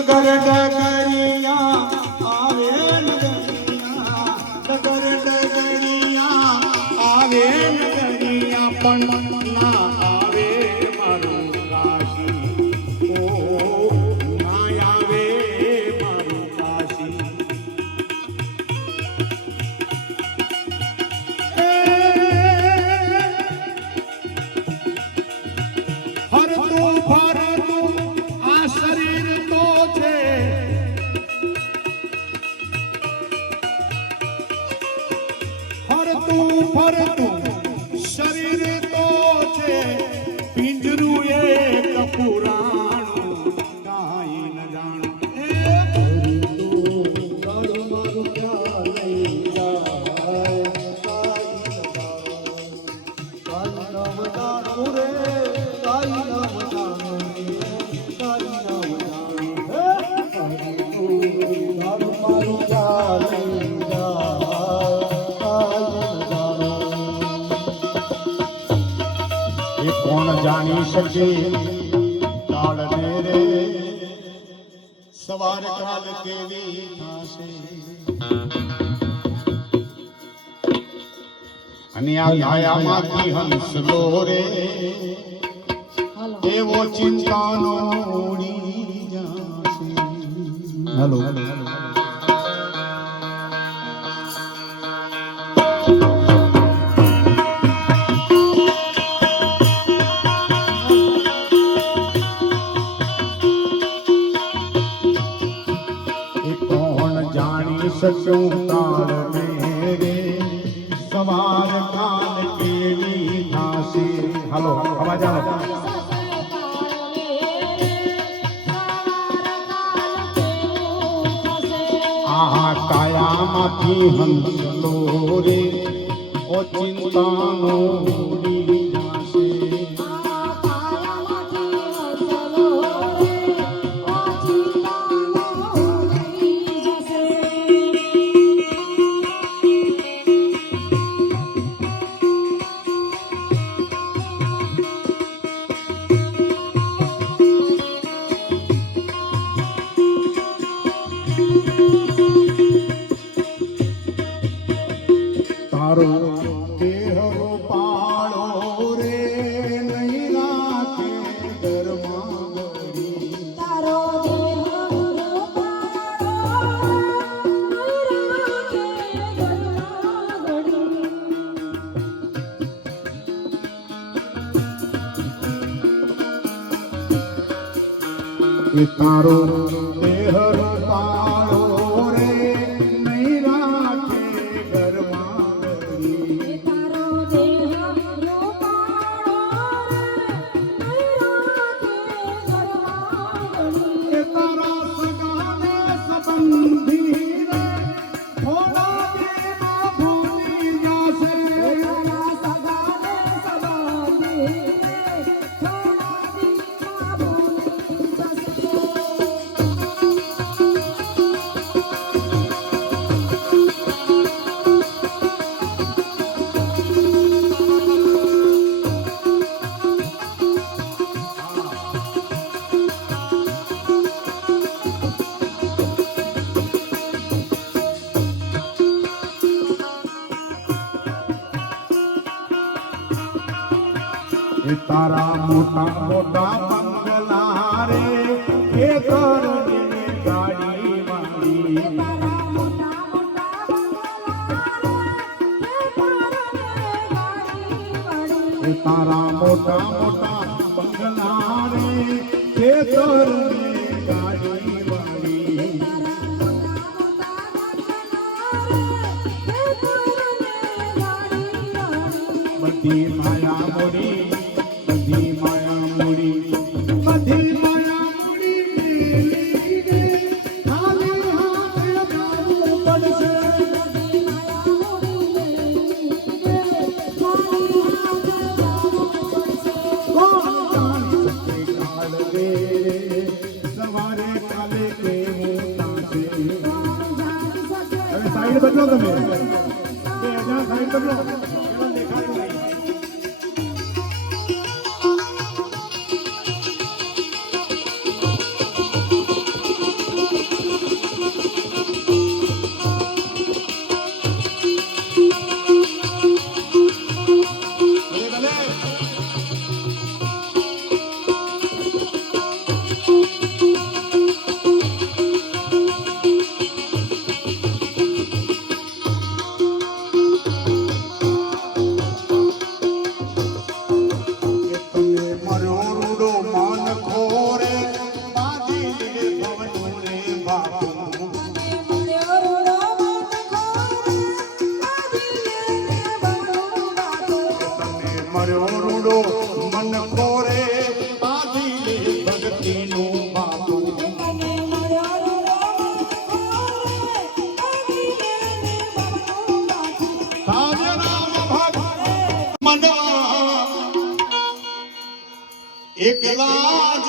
করে ફરતું ફરતું થશે અને આ માયામાંથી હંસ દોરે એવો ચિંતાનો ઉડી જાશે. Hello hello. શકું તાર મેરે સવાર કાલ કેવી થાશે હાલો અવાજ આવો કાયામાંથી હંસલો રે ઓ ચિંતાનો preparou. મોટા બંગલા રે ખેતર ગાડી મર્યો રૂડો મન ખોરે લે ભક્તિનું બાપુ એકલા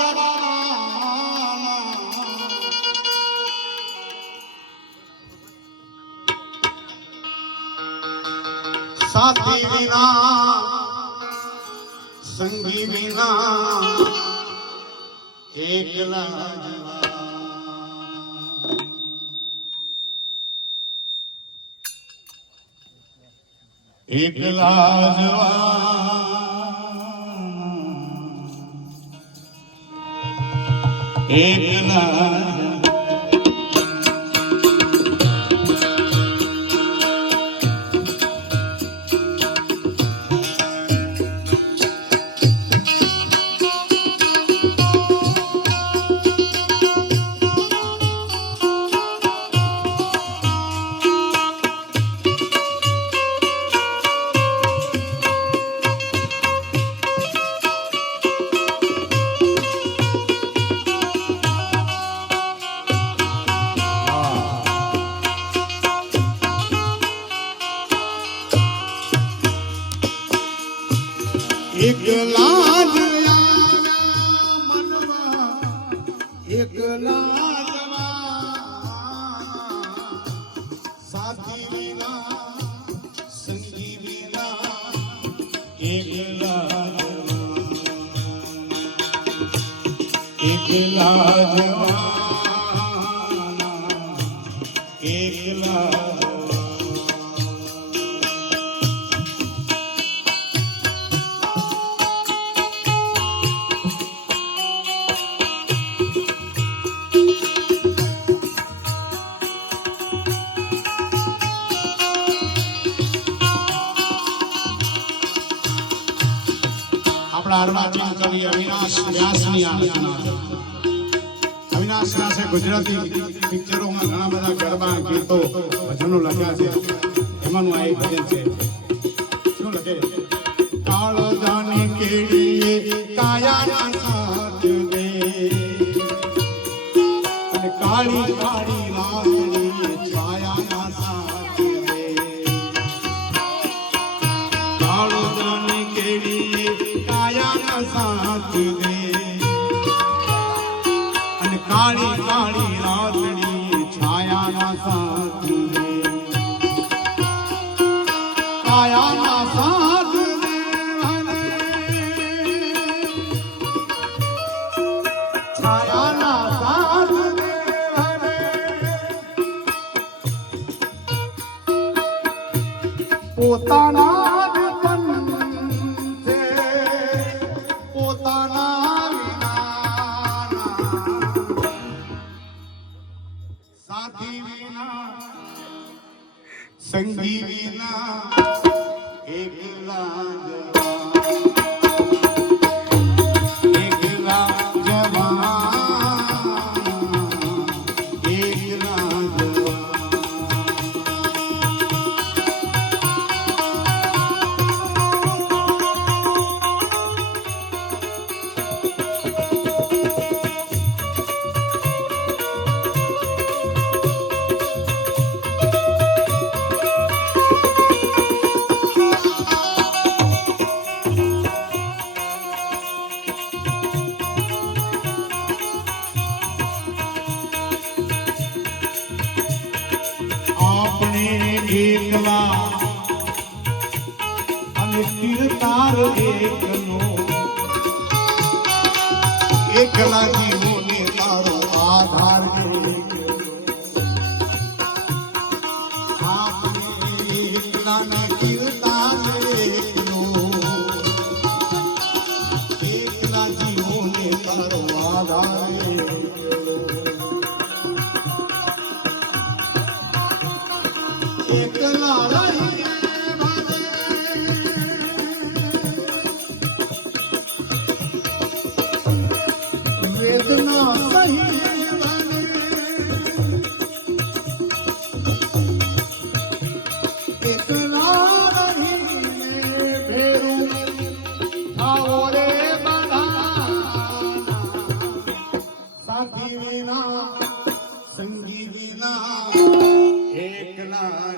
એકલા એકલા એકલા જ એકલા અવિનાશ વ્યાસની ગુજરાતી પિક્ચરોમાં ઘણા બધા ગરબા ગીતો ભજનો લખ્યા છે. એમાંનું કાયાના અને કાળી રાતની છાયા ના સાથ देखला की આવો રે સાથી સંગી વિના એકલા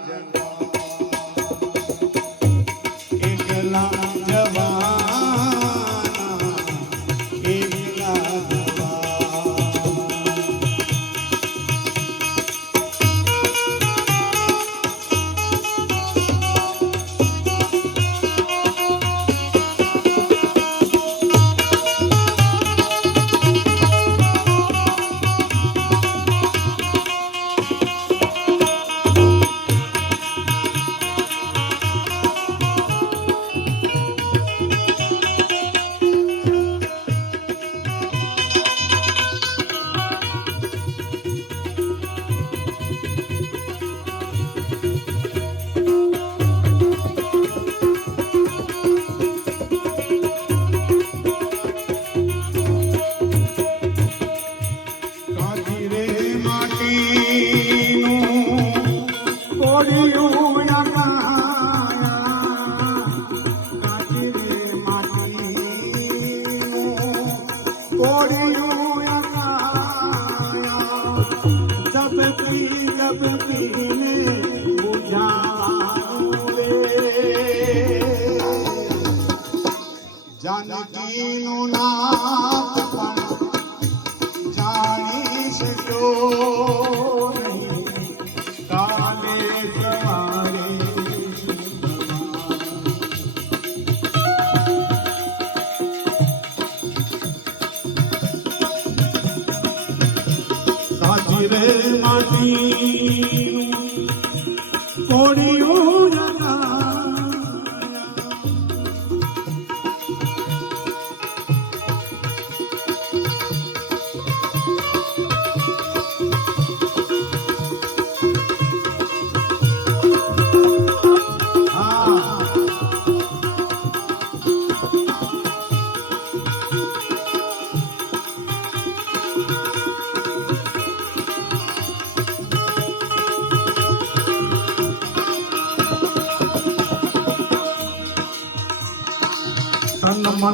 જાનકીનું નામ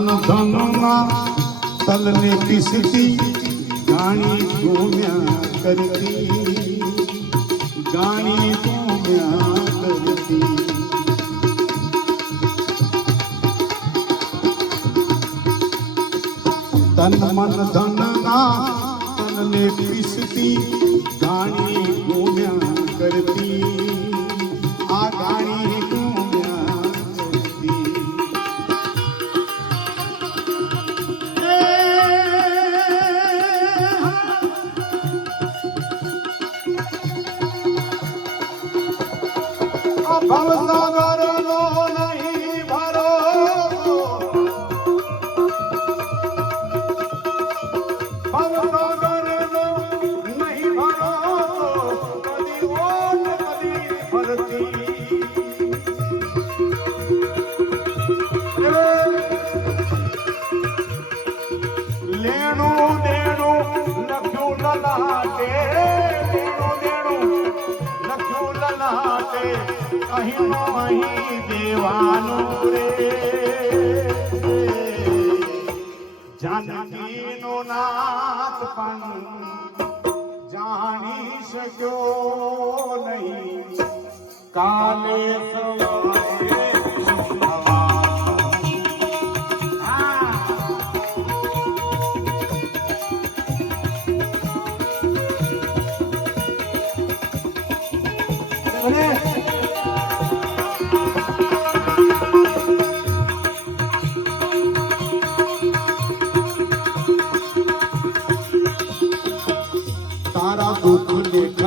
ધન ધનુના તલને પીસતી ગાણી ઘૂમ્યા કરતી, ગાણી ઘૂમ્યા કરતી. તન, મન ધનના તલને પીસતી નહીં નહીં દેવાનું રે જાનકી નાથ પણ જાણી શક્યો નહીં. કાલે સવારે सारा दुख लेकर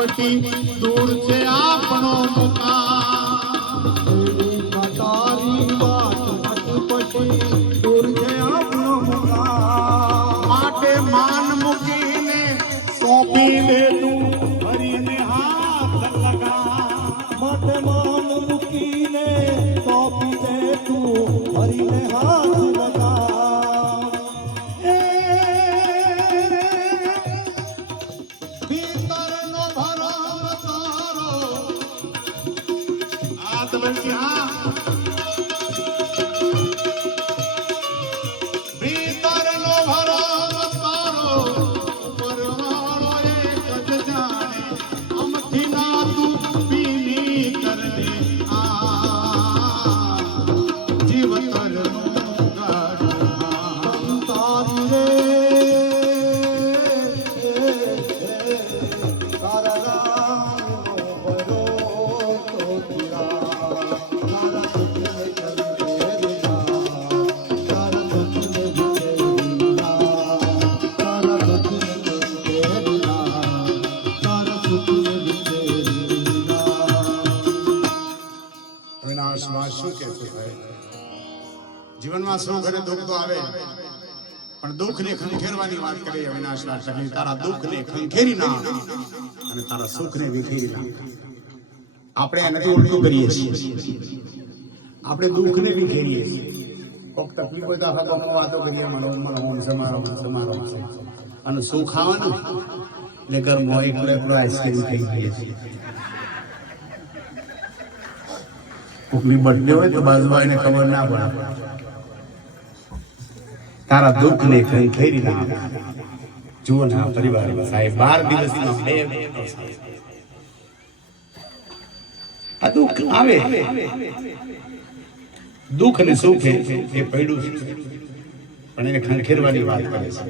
প্রজাপতি દુઃખને ખંખેરવાની વાત કરી અવિનાશ નાટકની તારા દુઃખને ખંખેરી ના અને તારા સુખને વિખેરી ના આપણે એનાથી ઉલટું કરીએ છીએ. આપણે દુઃખને વિખેરીએ છીએ. કોક તકલીફ હોય તો આપણે ગામમાં વાતો કરીએ, મારો મારો હોમ સમારો મારો હોમ છે, મારો હોમ છે. અને સુખ આવે ને એટલે ઘરમાં એકલો એકલો આઈસ્ક્રીમ થઈ ગઈ છે. કોકની બર્થડે હોય તો બાજુવાળાને ખબર ના પડે. તારા દુઃખ ને ખંખેરી ના. જુઓ ને પરિવાર સાહેબ, બાર દિવસમાં બે આ દુઃખ આવે. દુઃખ અને સુખ એ પડ્યું છે. પણ એને ખંખેરવાની વાત કરે છે.